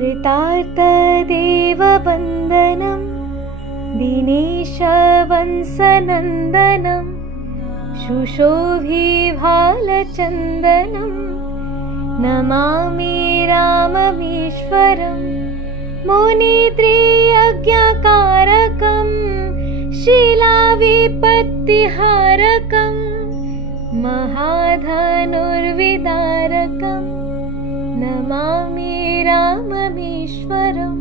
कृतार्थदेववन्दनं दिनेशवंशनन्दनं शुशोभिभालचन्दनं नमामि राममीश्वरं मुनित्रयज्ञकारकं शिलाविपत्तिहारकं महाधनुर्विदारकं नमामि राममीश्वरं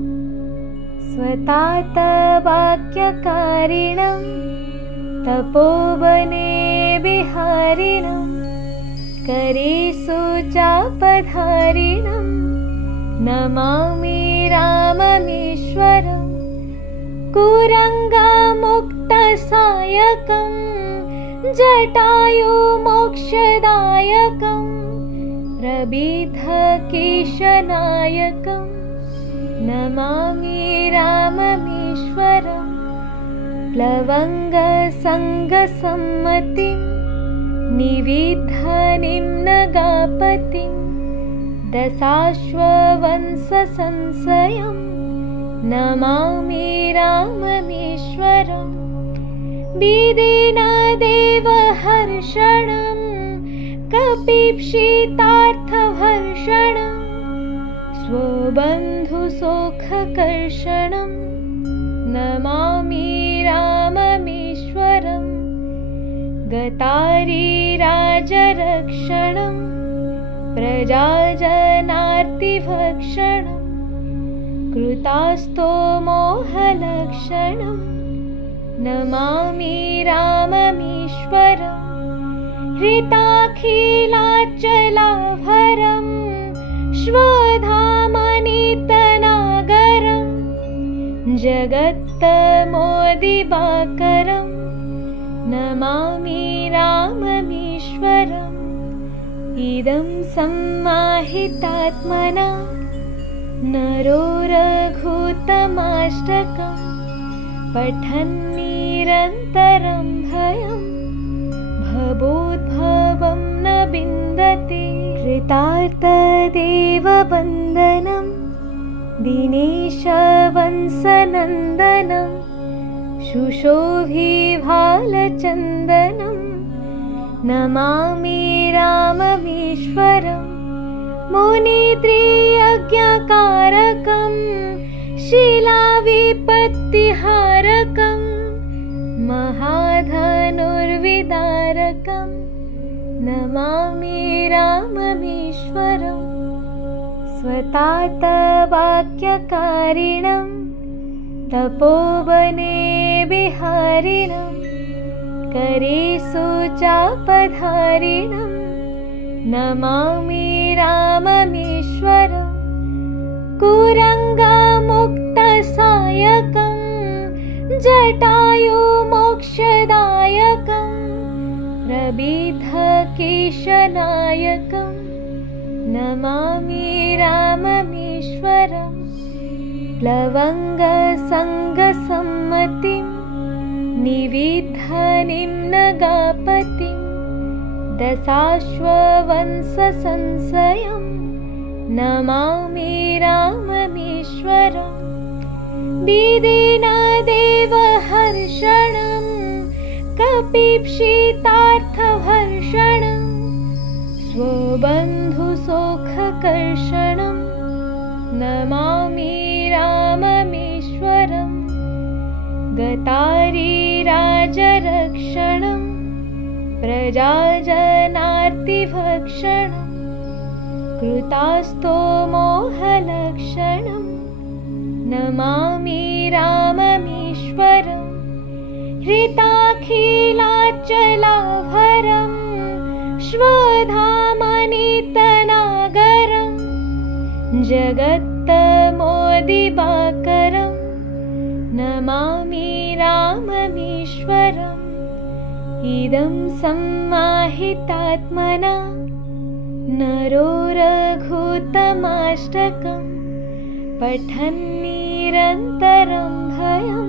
स्वतातवाक्यकारिणं तपोवने विहारिणं करेषु चापधारिणं नमामि राममीश्वरं कुरङ्गमुक्तसायकं जटायुमोक्षदायकं प्रबिधकेशनायकं नमामि राममीश्वरं प्लवङ्गसङ्गसम्मतिं निविद्धनिम्नगापतिं दशाश्ववंशसंशयं नमामि राममीश्वरं विदीनदेवहर्षणं कपीप्सितार्थभर्षणं स्वबन्धुसुखकर्षणं नमामि राममीश्वरं गतारिराजरक्षणं प्रजाजनार्तिभक्षणं कृतास्तोमोहलक्षणं नमामि राममीश्वरं हृताखिलाचलाभरं श्वधामनितनागरं जगत्तमोदिवाकरं नमामि राममीश्वरम् इदं सम्माहितात्मना नरो रघुतमाष्टकं पठन्निरन्तरं भयं भवोद्भवं न विन्दति कृतार्थदेववन्दनं दिनेशवंशनन्दनं शुशोभिभालचन्दनं नमामि राममीश्वरं मुनित्रयज्ञकारकं शिलाविपत्तिहारकं महाधनुर्विदारकं नमामि राममीश्वरं स्वतातवाक्यकारिणं तपोवने विहारिणं करेषु चापधारिणं नमामि राममीश्वरं कुरङ्गमुक्तसायकं जटायुमोक्षदायकं प्रबिधकेशनायकं नमामि राममीश्वरं प्लवङ्गसङ्गसम्मतिं निविद्धनिम्नगापतिं दशाश्ववंशसंशयं नमामि राममीश्वरं विदीनदेवहर्षणं कपीप्सितार्थभर्षणं स्वबन्धुसुखकर्षणं नमामि राममीश्वरं गतारिराजरक्षणं प्रजाजनार्तिभक्षणं कृतास्तोमोहलक्षणं नमामि राममीश्वरं हृताखिलाचलाभरं श्वधामनितनागरं जगत्तमोदिवाकरं नमामि राममीश्वरम् इदं सम्माहितात्मना नरो रघुतमाष्टकं पठन्निरन्तरं भयं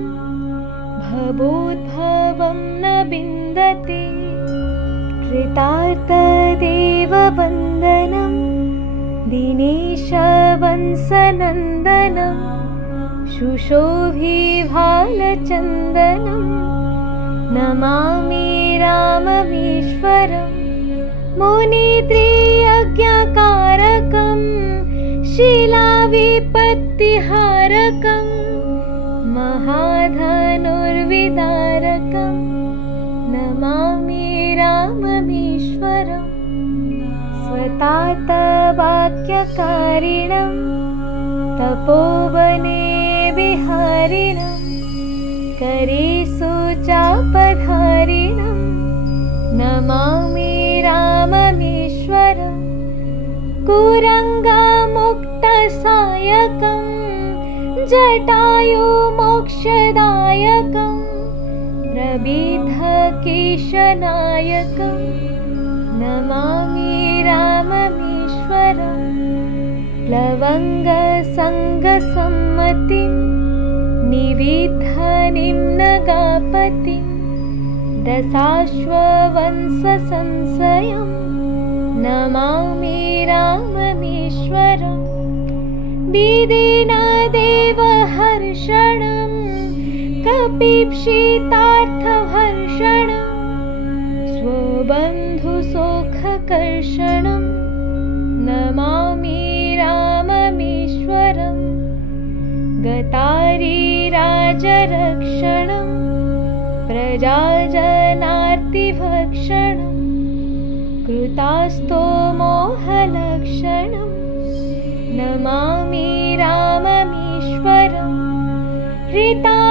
भवोद्भवं न विन्दति कृतार्थदेववन्दनं दिनेशवंशनन्दनं शुशोभिभालचन्दनं नमामि राममीश्वरं मुनित्रयज्ञकारकं शिलाविपत्तिहारकं महाधनुर्विदारकं नमामि राममीश्वरम् स्वतातवाक्यकारिणं तपोवने विहारिणं करेषु चापधारिणं नमामि राममीश्वरं कुरङ्गमुक्तसायकं जटायुमोक्षदायकं प्रविद्धकेशनायकं नमामि राममीश्वरं प्लवङ्गसङ्गसम्मतिं निविद्धनिम्नगापतिं दशाश्ववंशसंशयं नमामि राममीश्वरं विदिनदेवहर्षणं कपीप्सितार्थहर्षणं स्वबन्धुसुखकर्षणं नमामि राममीश्वरं गतारिराजरक्षणं प्रजाजनार्तिभक्षणं कृतास्तोमोहलक्षणं नमामि राममीश्वरं हृताखिलाचलाभरं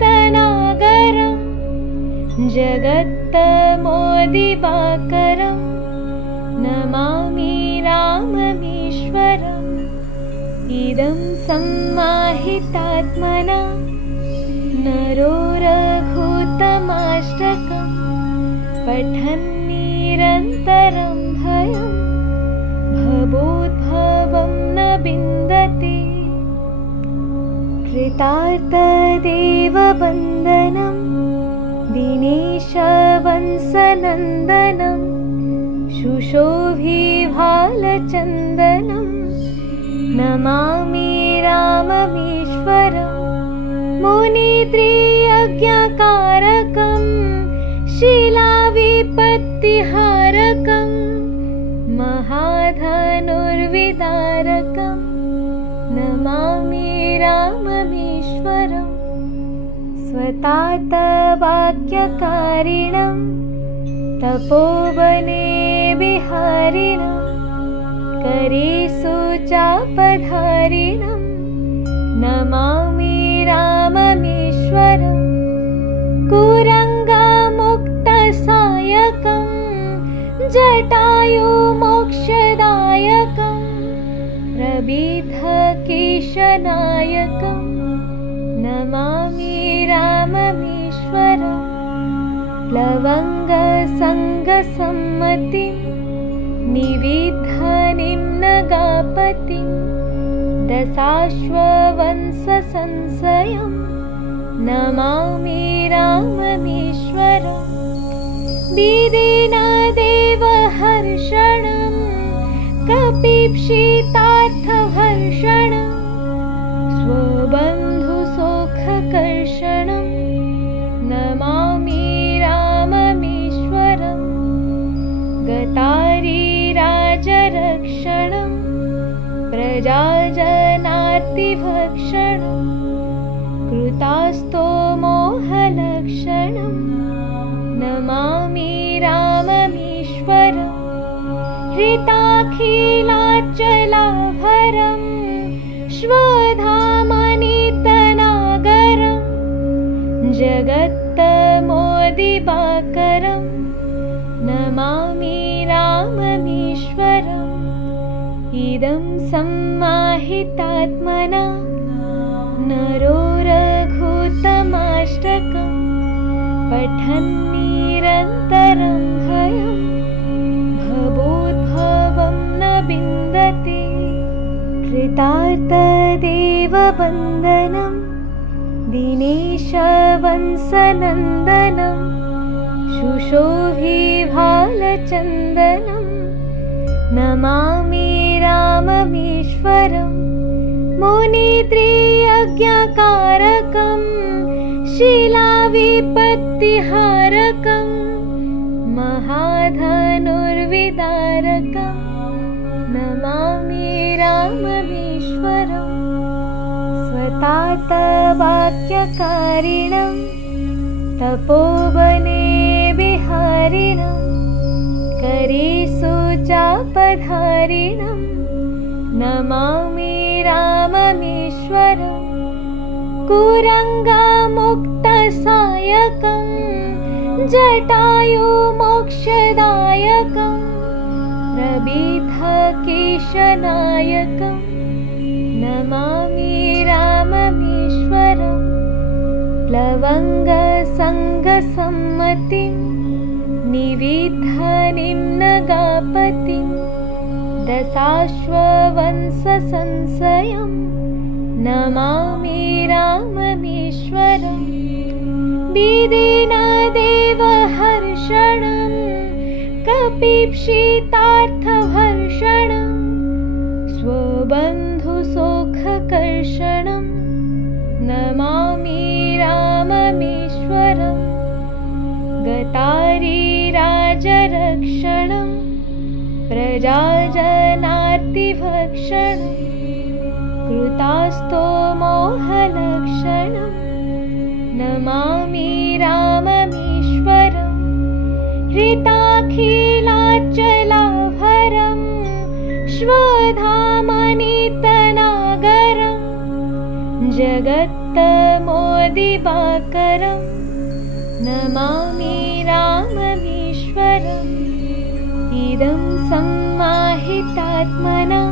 श्वधामनितनागरं जगत्तमोदिवाकरं नमामि राममीश्वरम् इदं सम्माहितात्मना नरो रघुतमाष्टकं पठन्निरन्तरं भयं भवोद्भवं न विन्दति कृतार्थदेववन्दनं दिनेशवंशनन्दनं शुशोभिभालचन्दनं नमामि राममीश्वरं मुनित्रयज्ञकारकं शिलाविपत्तिहारकं महाधनुर्विदारकं नमामि राममीश्वरं स्वतातवाक्यकारिणं तपोवने विहारिणं करेषु चापधारिणं नमामि राममीश्वरं कुरङ्गमुक्तसायकं जटायुमोक्षदायकं प्रविद्धकेशनायकं नमामि राममीश्वरं प्लवङ्गसङ्गसम्मतिं निविद्धनिम्नगापतिं दशाश्ववंशसंशयं नमामि राममीश्वरं विदिनदेवहर्षणं कपीप्सितार्थहर्षणं स्वबन्धुसुखकर्षणं नमामि राममीश्वरं गतारिराजरक्षणं प्रजाजनार्तिभक्षणं कृतास्तोमोहलक्षणं नमामि राममीश्वरं हृताखिलाचलाभरं श्वधामनितनागरं जगत्तमोदिवाकरं नमामि राममीश्वरम् इदं सम्माहितात्मना नरो रघुतमाष्टकं पठन्निरन्तरं भयं भवोद्भवं न विन्दति कृतार्थदेववन्दनं दिनेशवंशनन्दनं शुशोभिभालचन्दनं शुशोभिभालचन्दनं नमामि राममीश्वरं मुनित्रयज्ञकारकं शिलाविपत्तिहारकं महाधनुर्विदारकं नमामि राममीश्वरम् स्वतातवाक्यकारिणं तपोवने विहारिणं करीषु चापधारिणं नमामि राममीश्वरम् कुरङ्गमुक्तसायकं जटायुमोक्षदायकं प्रबिधकेशनायकं नमामि राममीश्वरम् प्लवङ्गसङ्गसम्मतिं निविद्धनिम्नगापतिं दशाश्ववंशसंशयं नमामि राममीश्वरम् विदीनदेवहर्षणं कपीप्सितार्थभर्षणं स्वबन्धुसुखकर्षणं नमामि राममीश्वरम् गतारिराजरक्षणं प्रजाजनार्तिभक्षणं कृतास्तोमोहलक्षणं नमामि राममीश्वरम् हृताखिलाचलाभरं श्वधामनितनागरं जगत्तमोदिवाकरं नमामि राममीश्वरम् इदं सम्माहितात्मना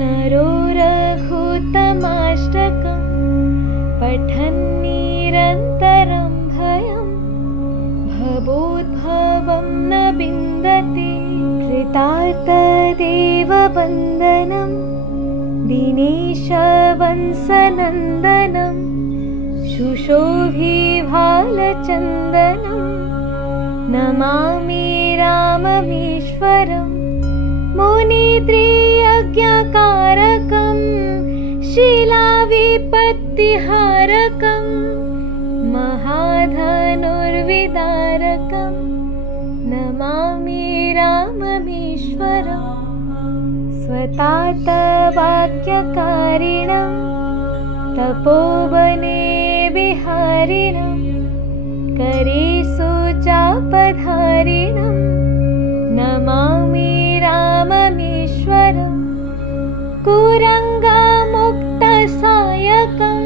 नरो रघुतमाष्टकं पठन्निरन्तरं भयं भवोद्भवं न विन्दति कृतार्थदेववन्दनं दिनेशवंशनन्दनं शुशोभिभालचन्दनं नमामि राममीश्वरं मुनित्रयज्ञकारकं शिलाविपत्तिहारकं महाधनुर्विदारकं नमामि राममीश्वरम् स्वतातवाक्यकारिणं तपोवने विहारिणं करीषु चापधारिणं नमामि राममीश्वरम् कुरङ्गमुक्तसायकं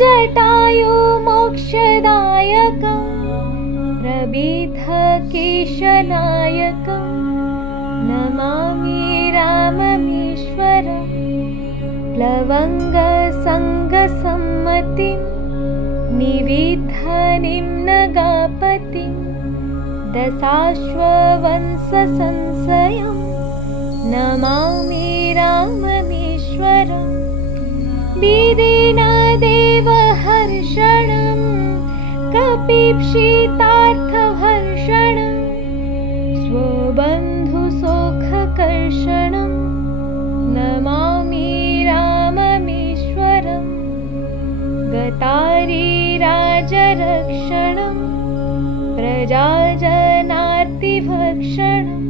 जटायुमोक्षदायकं प्रबिधकेशनायकं नमामि राममीश्वरम् प्लवङ्गसङ्गसम्मतिं निविद्धनिम्नगापतिं दशाश्ववंशसंशयं नमामि राममीश्वरम् विदीनदेवहर्षणं कपीप्सितार्थभर्षणं स्वबन्धुसुखकर्षणं नमामि राममीश्वरम् गतारिराजरक्षणं प्रजाजनार्तिभक्षणं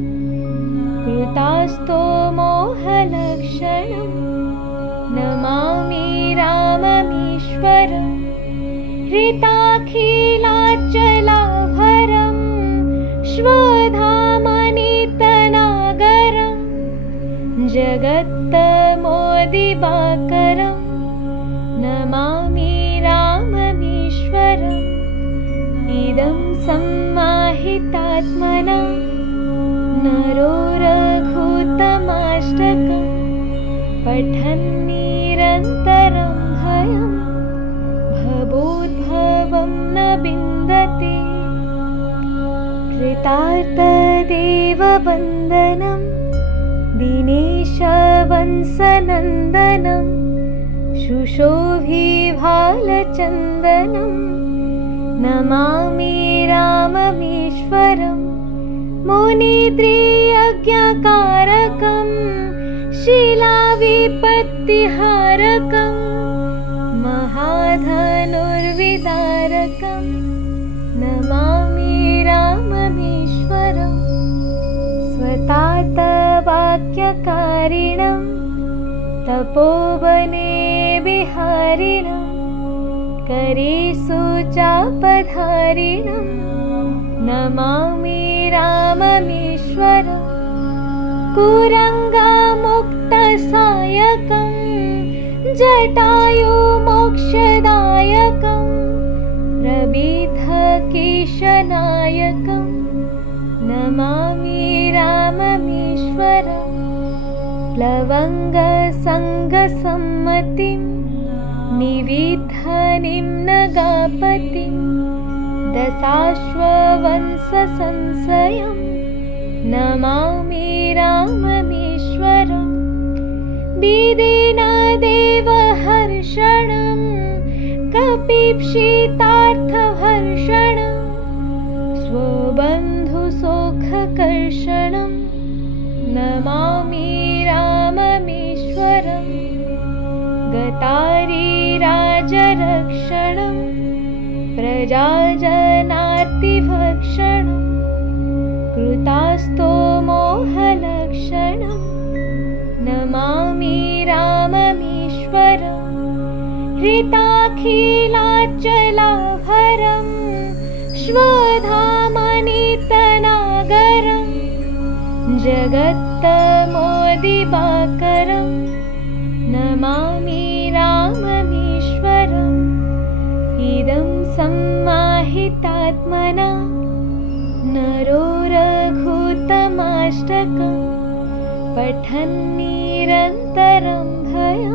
कृतास्तोमोहलक्षणं नमामि राममीश्वरम् हृताखिलाचलाभरं श्वधामनितनागरं जगत्तमोदिवाकरं नमामि राममीश्वरम् इदं सम्माहितात्मना नरो रघुतमाष्टकं पठन्निरन्तरं भयं भवोद्भवं न विन्दति कृतार्थदेववन्दनं दिनेशवंशनन्दनं शुशोभिभालचन्दनं नमामि राममीश्वरं मुनित्रयज्ञकारकं शिलाविपत्तिहारकं महाधनुर्विदारकं नमामि राममीश्वरं स्वतातवाक्यकारिणं तपोवने विहारिणं करेषु चापधारिणं नमामि राममीश्वरं कुरङ्गमुक्तसायकं जटायुमोक्षदायकं प्रबिधकेशनायकं नमामि राममीश्वरं प्लवङ्गसङ्गसम्मतिं निविद्धनिम्नगापतिं दशाश्ववंशसंशयं नमामि राममीश्वरं विदीनदेवहर्षणं कपीप्सितार्थहर्षणं स्वबन्धुसुखकर्षणं नमामि राममीश्वरं गतारिराजरक्षणं प्रजाजनार्तिभक्षणं कृतास्तोमोहलक्षणं नमामि राममीश्वरं हृताखिलाचलाभरं श्वधामनितनागरं जगत्तमोदिवाकरं नमामि राममीश्वरम् इदं सम्माहितात्मना नरो रघुतमाष्टकं पठन् निरन्तरं भयम्